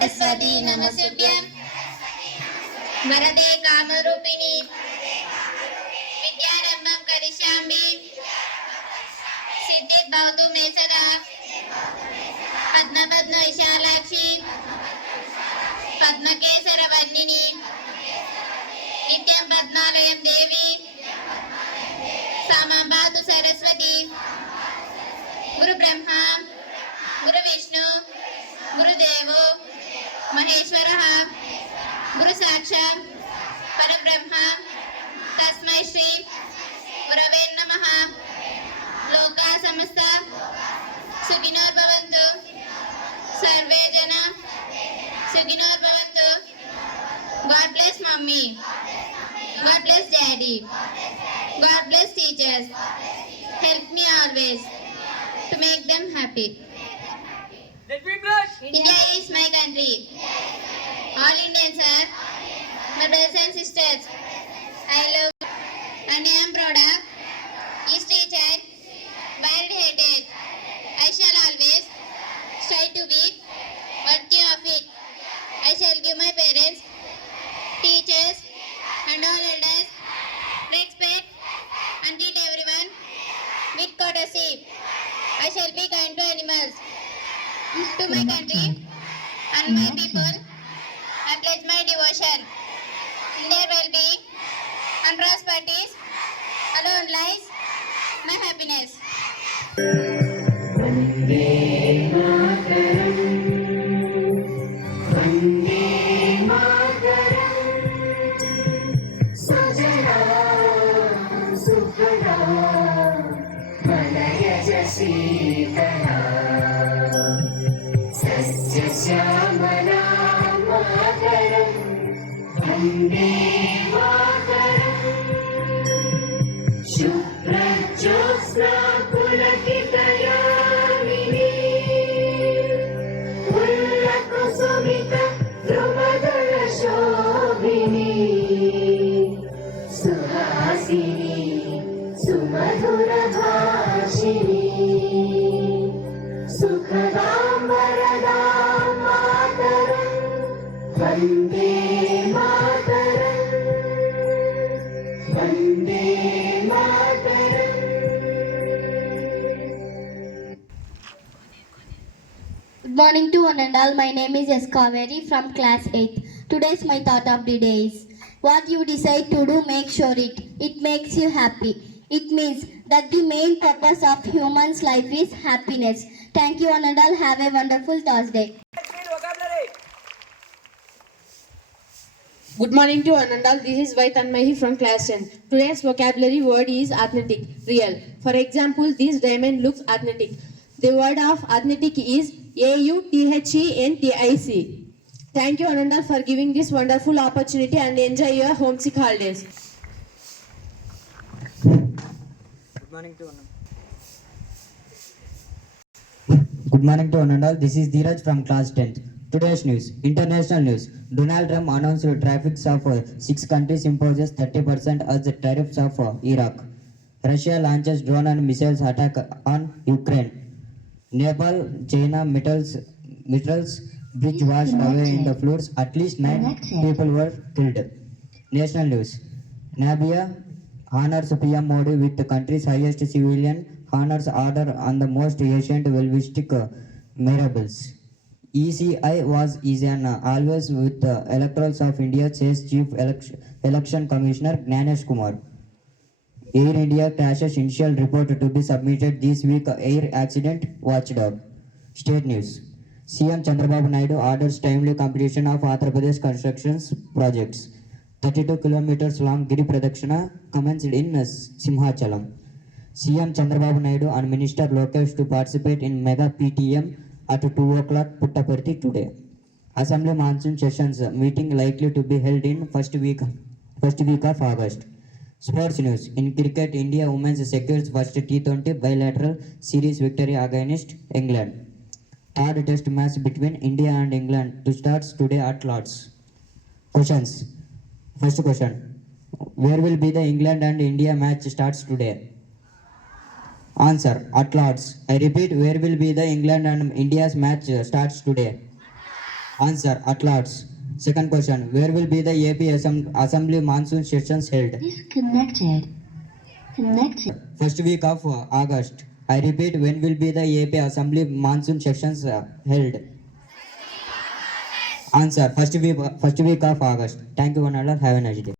सरस्वती नमस्तुभ्यं वरदे कामरूपिणी विद्यारम्भं करिष्यामि सिद्धिर्भवतु मे सदा पद्मपद्म विशालाक्षी पद्मकेसरवर्णिनी नित्यं पद्मालयं देवी सामां पातु सरस्वती गुरु ब्रह्मा गुरु विष्णु गुरुदेवो महेश्वरः गुरु साक्षात् परब्रह्म तस्मै श्री गुरवे नमः। लोका समस्ता सुखिनो भवन्तु सर्वे जना सुखिनो भवन्तु। God bless mommy, God bless daddy, God bless teachers. Help me always to make them happy. India is my country. All Indians are my brothers and sisters. I love and I am proud of each teacher, wide-headed. I shall always strive to be worthy of it. I shall give my parents, teachers and all elders respect and treat everyone with courtesy. I shall be kind to animals. To my country and my people, I pledge my devotion. In their well-being and prosperity alone lies my happiness. Vande Mataram, Vande Mataram, Sujala Sukhada, Malayaja Sitara. Sasya-shyamala Mataram, Vande Mataram, Shubhra-jyotsna Pulakitayamini, Pullakusumita Dhrumadala-shobhini, Suhasini Sumadhura-bhashini, Sukhadam Varadam Mataram, Vande Mataram, Vande Mataram. Good morning to one and all. My name is S. Kaveri from class 8. Today's my thought of the day is, what you decide to do, make sure it makes you happy. It means that the main purpose of human's life is happiness. Thank you one and all. Have a wonderful Thursday. Good morning to one and all. This is Y Tanmahi from class 10. Today's vocabulary word is authentic, real. For example, this diamond looks authentic. The word of authentic is AUTHENTIC. Thank you one and all for giving this wonderful opportunity and enjoy your homesick holidays. Good morning to one and all. This is Dheeraj from class 10th. Today's news. International news. Donald Trump announced tariffs of 6 countries imposes 30% as the tariffs of Iraq. Russia launches drone and missiles attack on Ukraine. Nepal, China metals bridge washed away in the floods. At least 9 people were killed. National news. Namibia honors PM Modi with the country's highest civilian honors order on the most ancient Velvistic miracles. ECI is an always with the electorals of India, says Chief Election Commissioner Gnanesh Kumar. Air India crashes initial report to be submitted this week. Air accident watchdog. State news. CM Chandrababu Naidu orders timely completion of Andhra Pradesh constructions projects. 32 kilometers long Giri Pradakshina commenced in Simhachalam. CM Chandrababu Naidu and Minister Lokesh to participate in Mega PTM at 2 o'clock Puttaparthi today. Assembly monsoon sessions meeting likely to be held in first week of August. Sports news. In cricket, India women's secures first T20 bilateral series victory against England. Third test match between India and England to start today at Lord's. Questions. First question. Where will be the England and India match starts today? Answer. At Lord's. I repeat, where will be the England and India's match starts today? Answer, at Lords. Second question, where will be the AP Assembly monsoon sessions held? Disconnected. Connected. First week of August. I repeat, when will be the AP Assembly monsoon sessions held? Answer, first week of August. Thank you, one and all. Have a nice day.